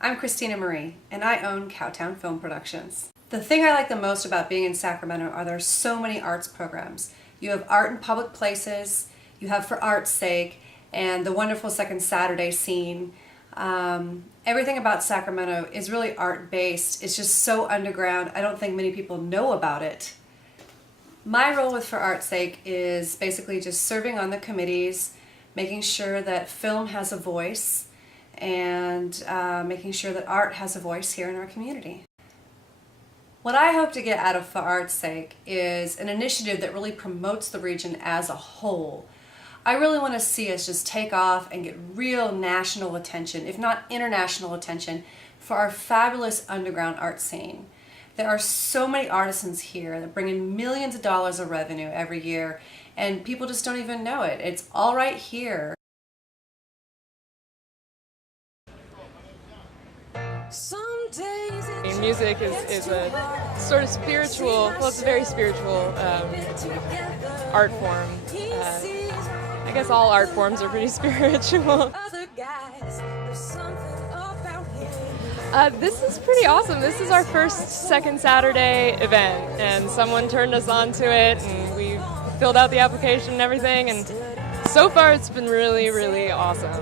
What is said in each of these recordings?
I'm Christina Marie, and I own Cowtown Film Productions. The thing I like the most about being in Sacramento are there's so many arts programs. You have art in public places, you have For Art's Sake, and the wonderful Second Saturday scene. Everything about Sacramento is really art-based. It's just so underground. I don't think many people know about it. My role with For Art's Sake is basically just serving on the committees, making sure that film has a voice, and making sure that art has a voice here in our community. What I hope to get out of For Art's Sake is an initiative that really promotes the region as a whole. I really want to see us just take off and get real national attention, if not international attention, for our fabulous underground art scene. There are so many artisans here that bring in millions of dollars of revenue every year, and people just don't even know it. It's all right here. Music is a sort of spiritual, well, it's a very spiritual art form. I guess all art forms are pretty spiritual. This is pretty awesome. This is our first Second Saturday event, and someone turned us on to it, and we filled out the application and everything, and so far it's been really, really awesome.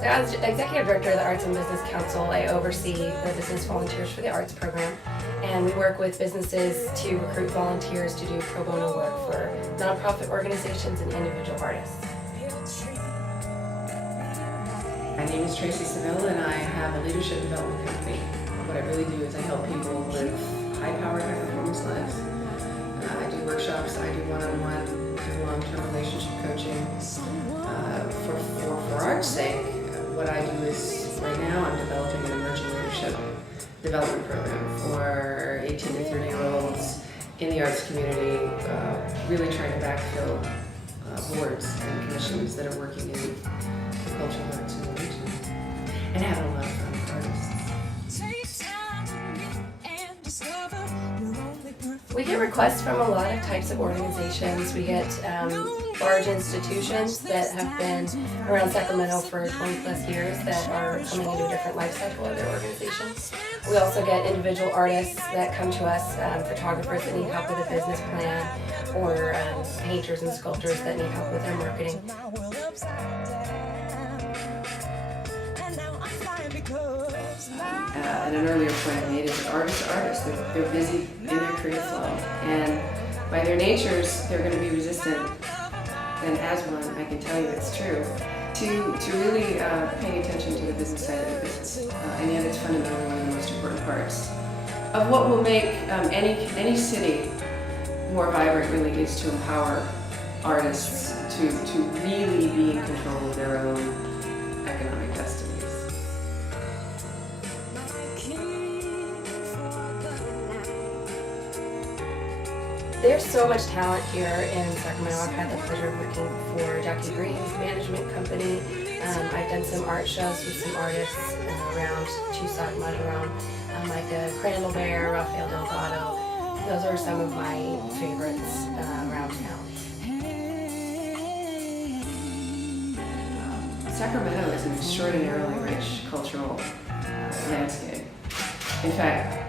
As Executive Director of the Arts and Business Council, I oversee the Business Volunteers for the Arts program, and we work with businesses to recruit volunteers to do pro bono work for nonprofit organizations and individual artists. My name is Tracy Seville, and I have a leadership development company. What I really do is I help people live high-powered, high-performance lives. I do workshops, I do one-on-one, do long-term relationship coaching. For Art's Sake, what I do is, right now, I'm developing an emerging leadership development program for 18 to 30-year-olds in the arts community, really trying to backfill boards and commissions that are working in the cultural arts in the region, and having a lot of fun with artists. We get requests from a lot of types of organizations. We get large institutions that have been around Sacramento for 20 plus years that are coming into a different life cycle of their organization. We also get individual artists that come to us, photographers that need help with a business plan, or painters and sculptors that need help with their marketing. At an earlier point I made is that artists are artists. They're busy in their creative flow, and by their natures they're going to be resistant, and as one I can tell you it's true, to really pay attention to the business side of the business, and yet it's fundamentally one of the most important parts of what will make any city more vibrant. Really is to empower artists to really be in control of their own economic destinies. There's so much talent here in Sacramento. I've had the pleasure of working for Jackie Green's management company. I've done some art shows with some artists around Chusac, Migrogrant, like Crandall Bear, Rafael Delgado. Those are some of my favorites around town. Sacramento is an extraordinarily rich cultural landscape. In fact,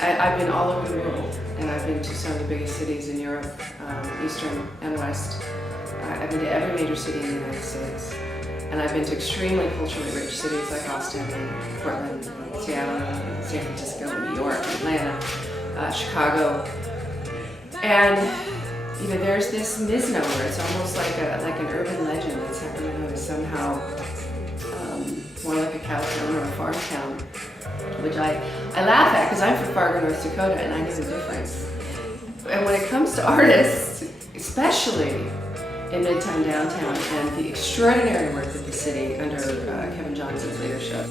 I've been all over the world, and I've been to some of the biggest cities in Europe, Eastern and West. I've been to every major city in the United States, and I've been to extremely culturally rich cities like Austin and Portland, and Seattle, and San Francisco, and New York, Atlanta, Chicago. And you know, there's this misnomer. It's almost like an urban legend that Sacramento is somehow more like a cow town or a farm town, which I laugh at because I'm from Fargo, North Dakota, and I know the difference. And when it comes to artists, especially in Midtown downtown, and the extraordinary work that the city under Kevin Johnson's leadership.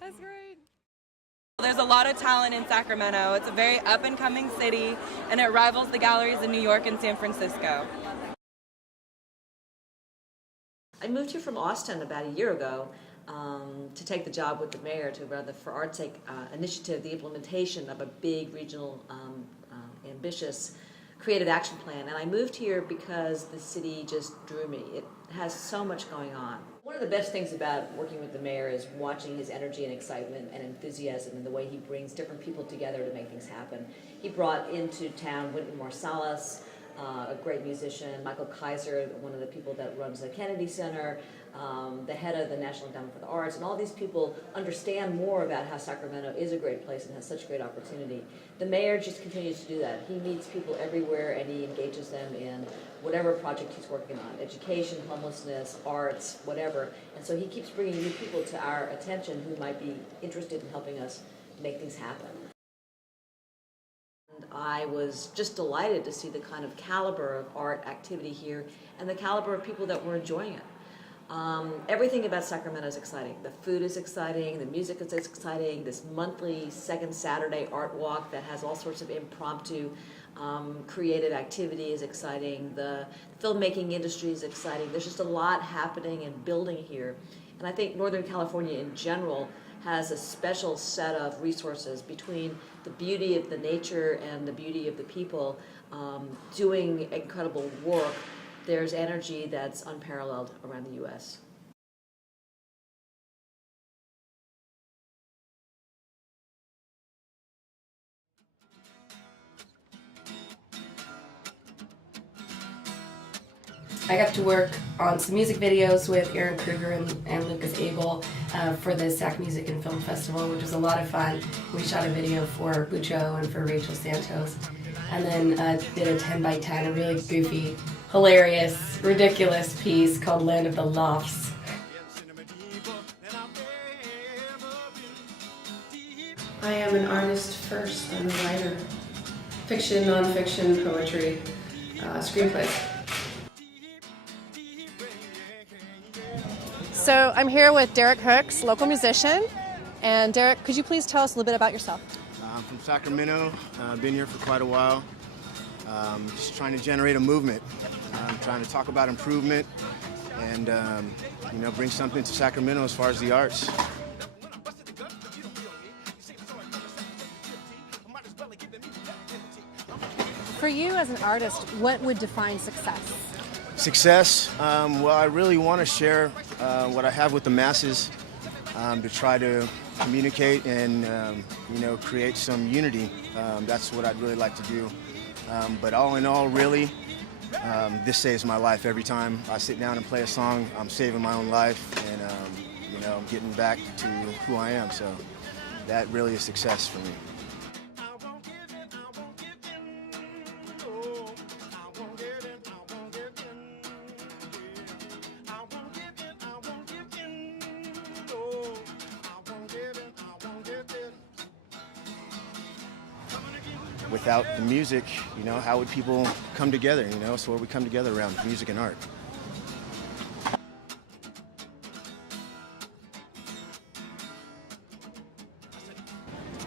That's great. There's a lot of talent in Sacramento. It's a very up-and-coming city, and it rivals the galleries in New York and San Francisco. I moved here from Austin about a year ago to take the job with the mayor to run the For Art's Sake initiative, the implementation of a big regional ambitious creative action plan. And I moved here because the city just drew me. It has so much going on. One of the best things about working with the mayor is watching his energy and excitement and enthusiasm and the way he brings different people together to make things happen. He brought into town Wynton Marsalis, a great musician, Michael Kaiser, one of the people that runs the Kennedy Center, the head of the National Endowment for the Arts, and all these people understand more about how Sacramento is a great place and has such great opportunity. The mayor just continues to do that. He meets people everywhere and he engages them in whatever project he's working on, education, homelessness, arts, whatever. And so he keeps bringing new people to our attention who might be interested in helping us make things happen. I was just delighted to see the kind of caliber of art activity here and the caliber of people that were enjoying it. Everything about Sacramento is exciting. The food is exciting, the music is exciting, this monthly second Saturday art walk that has all sorts of impromptu creative activity is exciting, the filmmaking industry is exciting. There's just a lot happening and building here. And I think Northern California in general has a special set of resources between the beauty of the nature and the beauty of the people doing incredible work. There's energy that's unparalleled around the U.S. I got to work on some music videos with Aaron Kruger and Lucas Abel for the Sac Music and Film Festival, which was a lot of fun. We shot a video for Bucho and for Rachel Santos, and then did a 10 by 10, a really goofy, hilarious, ridiculous piece called Land of the Lofts. I am an artist first. I'm a writer. Fiction, nonfiction, poetry, screenplays. So I'm here with Derek Hooks, local musician. And Derek, could you please tell us a little bit about yourself? I'm from Sacramento. I've been here for quite a while. Just trying to generate a movement. I'm trying to talk about improvement and bring something to Sacramento as far as the arts. For you as an artist, what would define success? Success? Well, I really want to share what I have with the masses to try to communicate and create some unity. That's what I'd really like to do. But all in all, really, this saves my life every time I sit down and play a song. I'm saving my own life, and I'm getting back to who I am. So that really is success for me. Without the music, how would people come together? So we come together around music and art.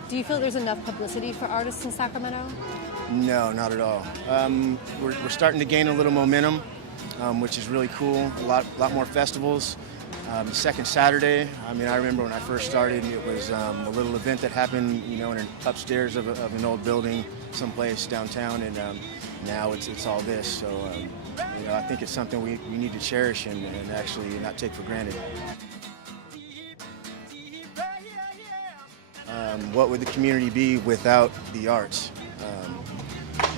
Do you feel there's enough publicity for artists in Sacramento? No, not at all. We're starting to gain a little momentum, which is really cool. A lot more festivals. The second Saturday, I remember when I first started, it was a little event that happened, in upstairs of an old building, someplace downtown, and now it's all this. So, I think it's something we need to cherish and actually not take for granted. What would the community be without the arts?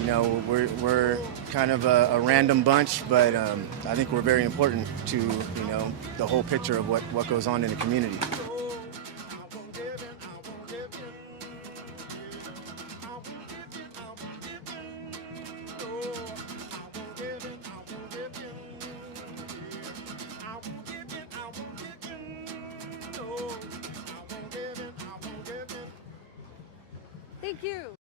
We're kind of a random bunch, but I think we're very important to, the whole picture of what goes on in the community. Thank you.